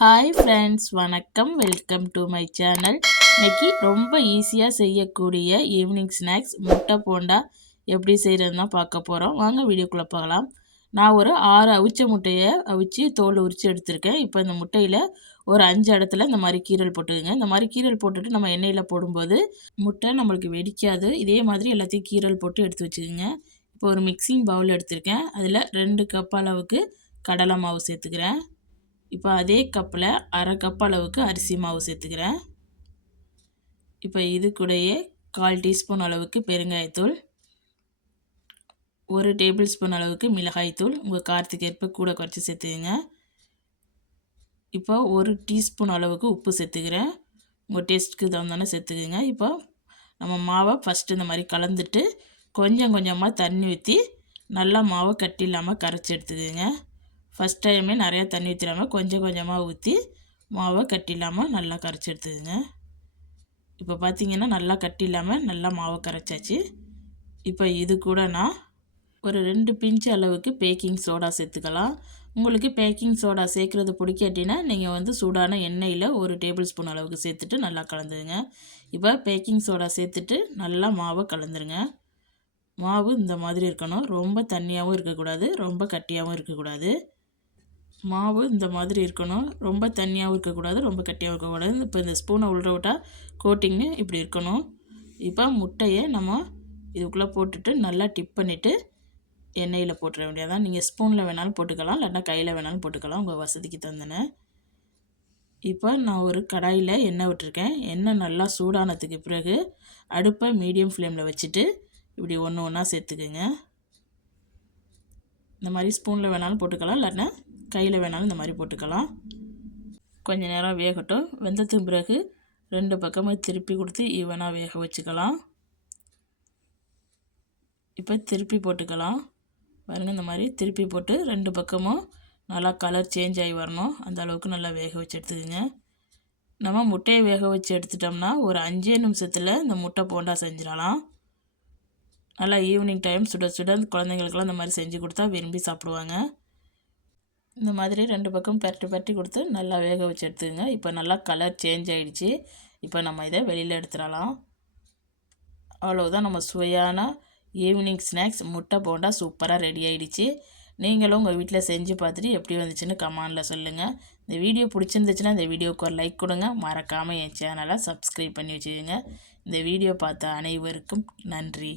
Hi friends, வணக்கம். Welcome to my channel. இன்றைக்கி ரொம்ப ஈஸியாக செய்யக்கூடிய ஈவினிங் ஸ்நாக்ஸ் முட்டை போண்டா எப்படி செய்கிறதுனா பார்க்க போகிறோம். வாங்க வீடியோக்குள்ளே போகலாம். நான் ஒரு 6 அவிச்ச முட்டையை அவிச்சு தோல் உரித்து எடுத்திருக்கேன். இப்போ இந்த முட்டையில் ஒரு 5 இடத்துல இந்த மாதிரி கீரல் போட்டுக்குங்க. இந்த மாதிரி கீரல் போட்டுட்டு நம்ம எண்ணெயில் போடும்போது முட்டை நம்மளுக்கு வெடிக்காது. இதே மாதிரி எல்லாத்தையும் கீரல் போட்டு எடுத்து வச்சுக்கோங்க. இப்போ ஒரு மிக்சிங் பவுல் எடுத்திருக்கேன். அதில் 2 கப் அளவுக்கு கடலை மாவு சேர்த்துக்கிறேன். இப்போ அதே கப்பில் 1/2 கப் அளவுக்கு அரிசி மாவு சேர்த்துக்கிறேன். இப்போ இது கூடயே 1/4 டீஸ்பூன் அளவுக்கு பெருங்காயத்தூள், 1 டேபிள் ஸ்பூன் அளவுக்கு மிளகாய்த்தூள், உங்கள் காரத்துக்கு ஏற்ப கூட குறைச்சி சேர்த்துக்குங்க. இப்போ 1 டீஸ்பூன் அளவுக்கு உப்பு சேர்த்துக்கிறேன். உங்கள் டேஸ்ட்டுக்கு தகுந்தானே சேர்த்துக்குங்க. இப்போ நம்ம மாவை ஃபஸ்ட்டு இந்த மாதிரி கலந்துட்டு கொஞ்சம் கொஞ்சமாக தண்ணி ஊற்றி நல்லா மாவை கட்டி இல்லாமல் கரைச்சி எடுத்துக்குங்க. ஃபஸ்ட் டைமே நிறையா தண்ணி ஊற்றிடாமல் கொஞ்சம் கொஞ்சமாக ஊற்றி மாவை கட்டி இல்லாமல் நல்லா கரைச்சி எடுத்துக்குங்க. இப்போ பார்த்திங்கன்னா நல்லா கட்டி இல்லாமல் நல்லா மாவை கரைச்சாச்சு. இப்போ இது கூட நான் ஒரு 2 பிஞ்சு அளவுக்கு பேக்கிங் சோடா சேர்த்துக்கலாம். உங்களுக்கு பேக்கிங் சோடா சேர்க்குறது பிடிக்காட்டினா நீங்கள் சூடான எண்ணெயில் 1 டேபிள் ஸ்பூன் அளவுக்கு சேர்த்துட்டு நல்லா கலந்துருங்க. இப்போ பேக்கிங் சோடா சேர்த்துட்டு நல்லா மாவை கலந்துருங்க. மாவு இந்த மாதிரி இருக்கணும். ரொம்ப தண்ணியாகவும் இருக்கக்கூடாது, ரொம்ப கட்டியாகவும் இருக்கக்கூடாது. மாவு இந்த மாதிரி இருக்கணும். ரொம்ப தண்ணியாகவும் இருக்கக்கூடாது, ரொம்ப கட்டியாகவும் இருக்கக்கூடாது. இப்போ இந்த ஸ்பூனை உள்ள விட்டால் கோட்டிங்கு இப்படி இருக்கணும். இப்போ முட்டையை நம்ம இதுக்குள்ளே போட்டுட்டு நல்லா டிப் பண்ணிவிட்டு எண்ணெயில் போட்டுற வேண்டியதான். நீங்கள் ஸ்பூனில் வேணாலும் போட்டுக்கலாம், இல்லைன்னா கையில் வேணாலும் போட்டுக்கலாம், உங்கள் வசதிக்கு தந்தன. இப்போ நான் ஒரு கடாயில் எண்ணெய் விட்டுருக்கேன். எண்ணெய் நல்லா சூடானதுக்கு பிறகு அடுப்பை மீடியம் ஃப்ளேமில் வச்சுட்டு இப்படி ஒன்று ஒன்றா சேர்த்துக்குங்க. இந்த மாதிரி ஸ்பூனில் வேணாலும் போட்டுக்கலாம், இல்லைன்னா கையில் வேணாலும் இந்த மாதிரி போட்டுக்கலாம். கொஞ்சம் நேரம் வேகட்டும். வெந்ததுக்கு பிறகு 2 பக்கமும் திருப்பி கொடுத்து ஈவனாக வேக வச்சுக்கலாம். இப்போ திருப்பி போட்டுக்கலாம். பாருங்கள், இந்த மாதிரி திருப்பி போட்டு 2 பக்கமும் நல்லா கலர் சேஞ்ச் ஆகி வரணும். அந்த அளவுக்கு நல்லா வேக வச்சு எடுத்துக்கோங்க. நம்ம முட்டையை வேக வச்சு எடுத்துட்டோம்னா ஒரு 5 நிமிஷத்தில் இந்த முட்டை போண்டா செஞ்சிடலாம். நல்லா ஈவினிங் டைம் சுட சுட குழந்தைங்களுக்கெல்லாம் இந்த மாதிரி செஞ்சு கொடுத்தா விரும்பி சாப்பிடுவாங்க. இந்த மாதிரி 2 பக்கம் பரட்டி கொடுத்து நல்லா வேக வச்சு எடுத்துக்கோங்க. இப்போ நல்லா கலர் சேஞ்ச் ஆகிடுச்சு. இப்போ நம்ம இதை வெளியில் எடுத்துடலாம். அவ்வளோதான், நம்ம சுவையான ஈவினிங் ஸ்நாக்ஸ் முட்டை போண்டா சூப்பராக ரெடி ஆகிடுச்சு. நீங்களும் உங்கள் வீட்டில் செஞ்சு பார்த்துட்டு எப்படி வந்துச்சுன்னு கமெண்டில் சொல்லுங்கள். இந்த வீடியோ பிடிச்சிருந்துச்சுன்னா இந்த வீடியோவுக்கு ஒரு லைக் கொடுங்க. மறக்காமல் என் சேனலை சப்ஸ்கிரைப் பண்ணி வச்சுக்கோங்க. இந்த வீடியோ பார்த்த அனைவருக்கும் நன்றி.